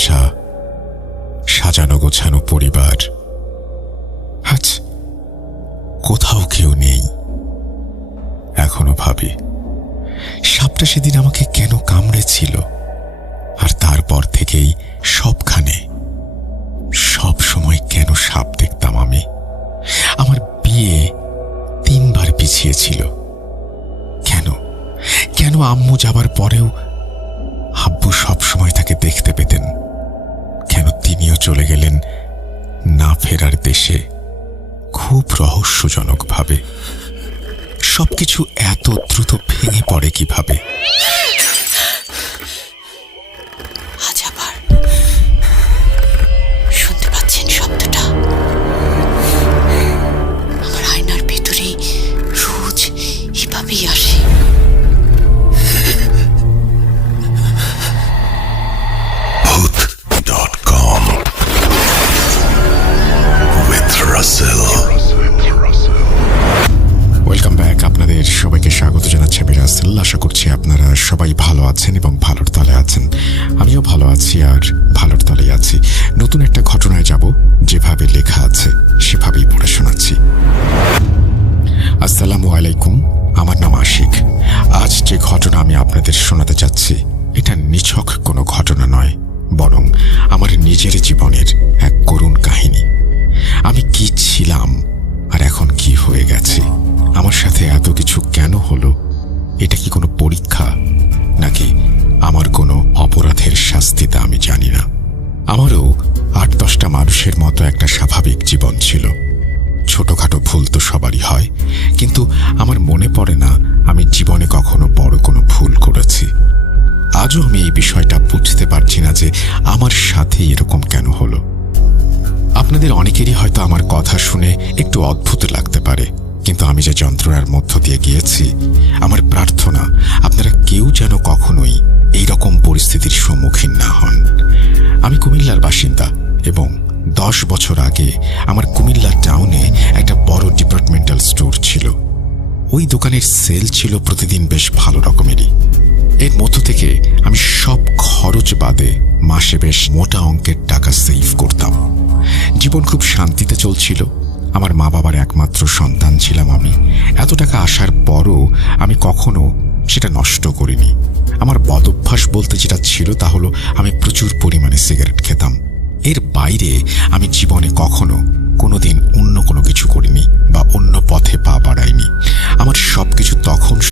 ব্যবসা, সাজানো গোছানো পরিবার, আজ কোথাও কেউ নেই। এখনো ভাবি সাপটা সেদিন আমাকে কেন কামড়েছিল, আর তারপর থেকেই সবখানে সব সময় কেন সাপ দেখতাম আমি। আমার বিয়ে 3 বার পিছিয়েছিল। কেন কেন আম্মু যাবার পরেও আব্বু সব সময় তাকে দেখতে পেতেন? কেন তিনিও চলে গেলেন না ফেরার দেশে খুব রহস্যজনকভাবে? সবকিছু এত দ্রুত ভেঙে পড়ে কিভাবে? আজ আবার শুনতে পাচ্ছেন শব্দটা? আমার আয়নার ভেতরে রোজ এভাবেই আসে। Booth.com with Russell. Welcome back. আপনাদের সবাইকে স্বাগত জানাচ্ছি আমি রাসেল। আশা করছি আপনারা সবাই ভালো আছেন এবং ভালোর তলে আছেন। আমিও ভালো আছি আর ভালোর তলেই আছি। নতুন একটা ঘটনায় যাব, যেভাবে লেখা আছে সেভাবেই পড়ে শোনাচ্ছি। আসসালামু আলাইকুম, আমার নাম আশিক। আজ যে ঘটনা আমি আপনাদের শোনাতে চাচ্ছি এটা নিছক কোনো ঘটনা নয়, বরং আমার নিজের জীবনের এক করুণ কাহিনী। আমি কি ছিলাম আর এখন কি হয়ে গেছে? আমার সাথে এত কিছু কেন হলো? এটা কি কোনো পরীক্ষা, নাকি আমার কোনো অপরাধের শাস্তি? তা আমি জানি না। আমারও 8-10টা মানুষের মতো একটা স্বাভাবিক জীবন ছিল। ছোটখাটো ভুল তো সবারই হয়, কিন্তু আমার মনে পড়ে না আমি জীবনে কখনো বড় কোনো ভুল করেছি। আজও আমি এই বিষয়টা বুঝতে পারছি না যে আমার সাথে এরকম কেন হলো। আপনাদের অনেকেরই হয়তো আমার কথা শুনে একটু অদ্ভুত লাগতে পারে, কিন্তু আমি যে যন্ত্রণার মধ্য দিয়ে গিয়েছি, আমার প্রার্থনা আপনারা কেউ যেন কখনোই এই রকম পরিস্থিতির সম্মুখীন না হন। আমি কুমিল্লার বাসিন্দা এবং 10 বছর আগে আমার কুমিল্লা টাউনে একটা বড় ডিপার্টমেন্টাল স্টোর ছিল। ওই দোকানের সেল ছিল প্রতিদিন বেশ ভালো রকমেরই। এর মধ্য থেকে আমি সব খরচ বাদে মাসে বেশ মোটা অঙ্কের টাকা সেভ করতাম। জীবন খুব শান্তিতে চলছিল। আমার মা বাবার একমাত্র সন্তান ছিলাম আমি। এত টাকা আসার পরও আমি কখনো সেটা নষ্ট করিনি। আমার বদভ্যাস বলতে যেটা ছিল তা হলো আমি প্রচুর পরিমাণে সিগারেট খেতাম। এর বাইরে আমি জীবনে কখনো কোনোদিন অন্য কোনো কিছু করিনি বা অন্য পথে পা বাড়াইনি। আমার সবকিছু তখন